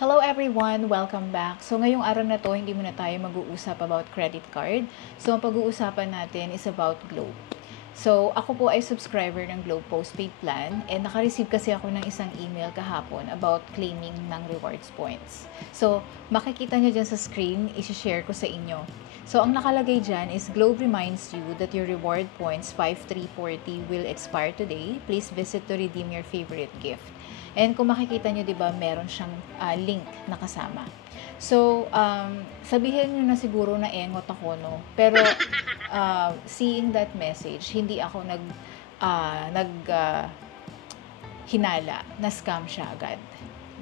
Hello everyone! Welcome back. So ngayong araw na to, hindi muna tayo mag-uusap about credit card. So ang pag-uusapan natin is about Globe. So ako po ay subscriber ng Globe Postpaid Plan and naka-receive kasi ako ng isang email kahapon about claiming ng rewards points. So makikita nyo dyan sa screen, isi-share ko sa inyo. So ang nakalagay dyan is Globe reminds you that your reward points 5340 will expire today. Please visit to redeem your favorite gift. And kung makikita nyo, di ba, meron siyang link na kasama. So, sabihin nyo na siguro na engot ako, no? Pero, seeing that message, hindi ako hinala na scam siya agad.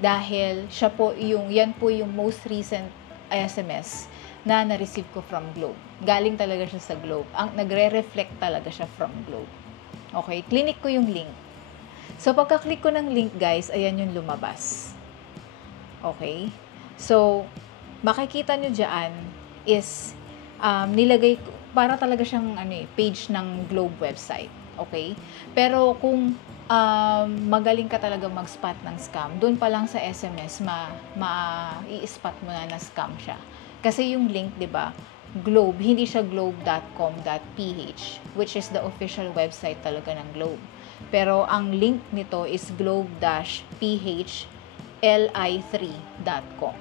Dahil yan po yung most recent SMS na na-receive ko from Globe. Galing talaga siya sa Globe. Nagre-reflect talaga siya from Globe. Okay, clinic ko yung link. So, pagka-click ko ng link, guys, ayan yung lumabas. Okay? So, makikita nyo dyan is, nilagay, para talaga siyang page ng Globe website. Okay? Pero kung magaling ka talaga mag-spot ng scam, doon pa lang sa SMS, i-spot mo na scam siya. Kasi yung link, di ba, Globe, hindi siya globe.com.ph, which is the official website talaga ng Globe. Pero ang link nito is globe-phli3.com.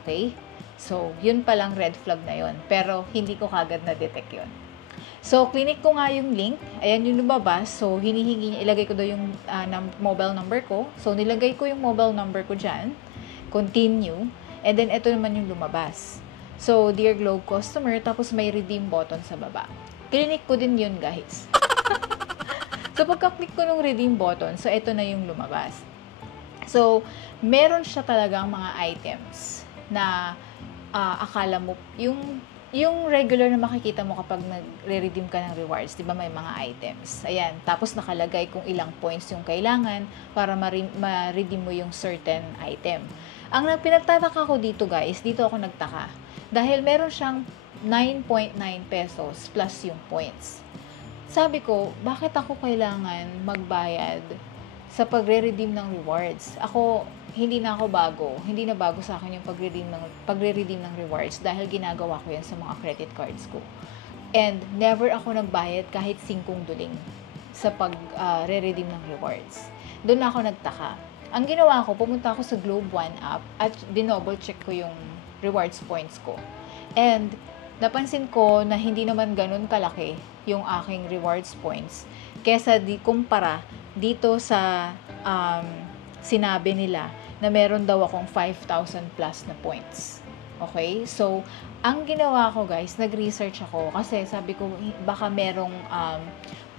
Okay? So, yun palang red flag na yun. Pero, hindi ko kagad na-detect yun. So, clinic ko nga yung link. Ayan yung lumabas. So, hinihingi niya, ilagay ko daw yung mobile number ko. So, nilagay ko yung mobile number ko dyan. Continue. And then, ito naman yung lumabas. So, dear Globe customer, tapos may redeem button sa baba. Clinic ko din yun, guys. So, pagka-click ko ng redeem button, so, ito na yung lumabas. So, meron siya talagang mga items na akala mo, yung regular na makikita mo kapag nagre-redeem ka ng rewards, di ba may mga items. Ayan, tapos nakalagay kung ilang points yung kailangan para ma-redeem mo yung certain item. Ang pinagtataka ko dito, guys, dito ako nagtaka. Dahil meron siyang 9.9 pesos plus yung points. Sabi ko, bakit ako kailangan magbayad sa pagre-redeem ng rewards? Hindi na bago sa akin yung pagre-redeem ng rewards dahil ginagawa ko yan sa mga credit cards ko. And never ako nagbayad kahit 5 duling sa pag-re-redeem ng rewards. Doon na ako nagtaka. Ang ginawa ko, pumunta ako sa Globe One app at dinouble check ko yung rewards points ko. And napansin ko na hindi naman ganun kalaki yung aking rewards points kesa kumpara dito sa sinabi nila na meron daw akong 5,000 plus na points. Okay? So, ang ginawa ko, guys, nag-research ako kasi sabi ko baka merong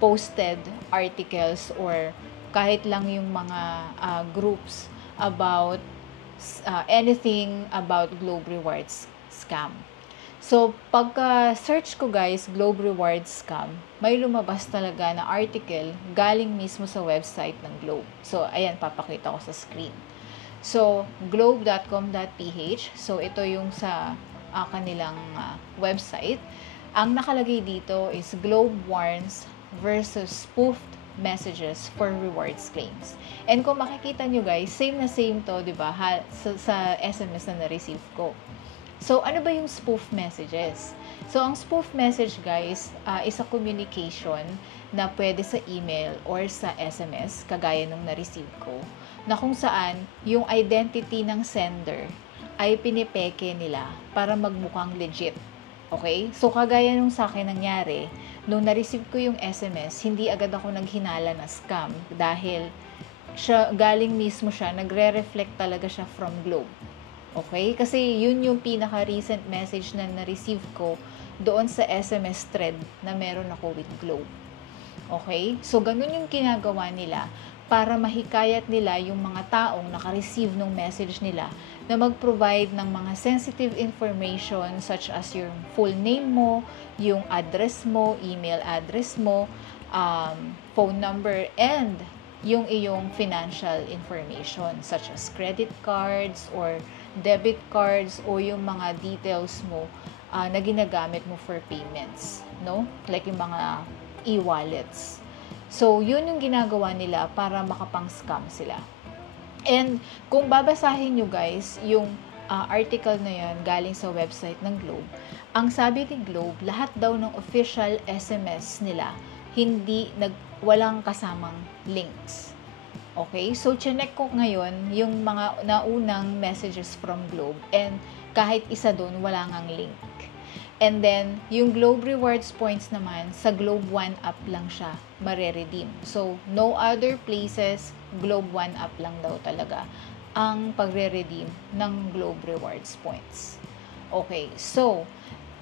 posted articles or kahit lang yung mga groups about anything about Globe Rewards scam. So, pagka-search ko, guys, Globe Rewards scam, may lumabas talaga na article galing mismo sa website ng Globe. So, ayan, papakita ko sa screen. So, globe.com.ph. So, ito yung sa kanilang website. Ang nakalagay dito is Globe warns versus spoofed messages for rewards claims. And kung makikita nyo, guys, same na same to, di ba, sa SMS na na-receive ko. So, ano ba yung spoof messages? So, ang spoof message, guys, is a communication na pwede sa email or sa SMS, kagaya nung na-receive ko, na kung saan yung identity ng sender ay pinipeke nila para magmukhang legit. Okay? So, kagaya nung sa akin nangyari, nung na-receive ko yung SMS, hindi agad ako naghinala na scam dahil galing mismo siya, nagre-reflect talaga siya from Globe. Okay? Kasi yun yung pinaka-recent message na na-receive ko doon sa SMS thread na meron ako with Globe. Okay? So, ganun yung ginagawa nila para mahikayat nila yung mga taong naka-receive ng message nila na mag-provide ng mga sensitive information such as yung full name mo, yung address mo, email address mo, phone number, and yung iyong financial information such as credit cards or debit cards o yung mga details mo na ginagamit mo for payments, no? Like yung mga e-wallets. So, yun yung ginagawa nila para makapang-scam sila. And kung babasahin nyo guys, yung article na yan galing sa website ng Globe, ang sabi ni Globe, lahat daw ng official SMS nila, walang kasamang links. Okay? So, chinek ko ngayon yung mga naunang messages from Globe and kahit isa doon, wala ngang link. And then, yung Globe Rewards points naman, sa Globe One Up lang siya mare-redeem. So, no other places, Globe One Up lang daw talaga ang pagre-redeem ng Globe Rewards points. Okay, so,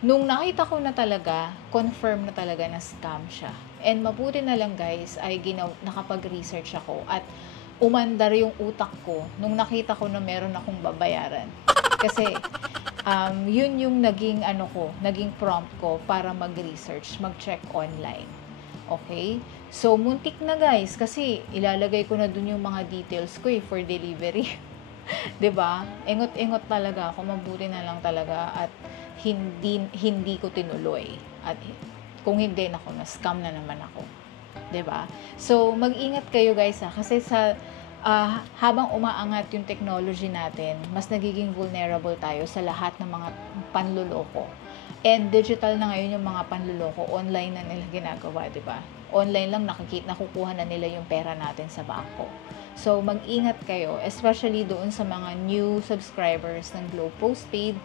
nung nakita ko na talaga, confirm na talaga na scam siya. And mabuti na lang guys, ay nakapag-research ako at umandar yung utak ko nung nakita ko na meron akong babayaran. Kasi, yun yung naging prompt ko para mag-research, mag-check online. Okay? So, muntik na guys, kasi ilalagay ko na dun yung mga details ko for delivery. 'Di ba? Engot-engot talaga ako, mabuti na lang talaga at hindi ko tinuloy. At kung hindi, na-scam na naman ako. 'Di ba? So, mag-ingat kayo guys kasi habang umaangat yung technology natin, mas nagiging vulnerable tayo sa lahat ng mga panluloko. And digital na ngayon yung mga panluloko, online na nila ginagawa, 'di ba? Online lang nakukuha na nila yung pera natin sa bangko. So, mag-ingat kayo, especially doon sa mga new subscribers ng Globe Postpaid.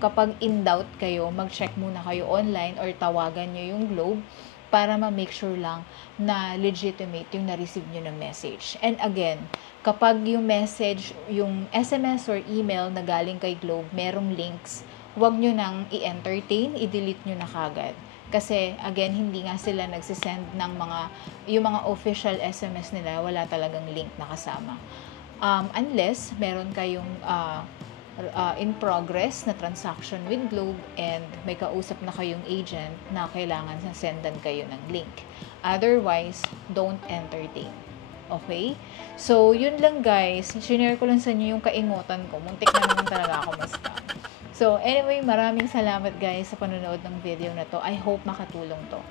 Kapag in doubt kayo, mag-check muna kayo online or tawagan nyo yung Globe para ma-make sure lang na legitimate yung na-receive nyo ng message. And again, kapag yung message, yung SMS or email na galing kay Globe, merong links, huwag nyo nang i-entertain, i-delete nyo na kagad. Kasi, again, hindi nga sila nagsisend ng yung mga official SMS nila, wala talagang link na kasama. Unless, meron kayong in progress na transaction with Globe and may kausap na kayong agent na kailangan sendan kayo ng link. Otherwise, don't entertain. Okay? So, yun lang guys. Sinare ko lang sa inyo yung kaingutan ko. Muntik na naman talaga ako ma-scam. So, anyway, maraming salamat guys sa panonood ng video na to. I hope makatulong to.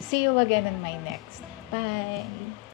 See you again on my next. Bye!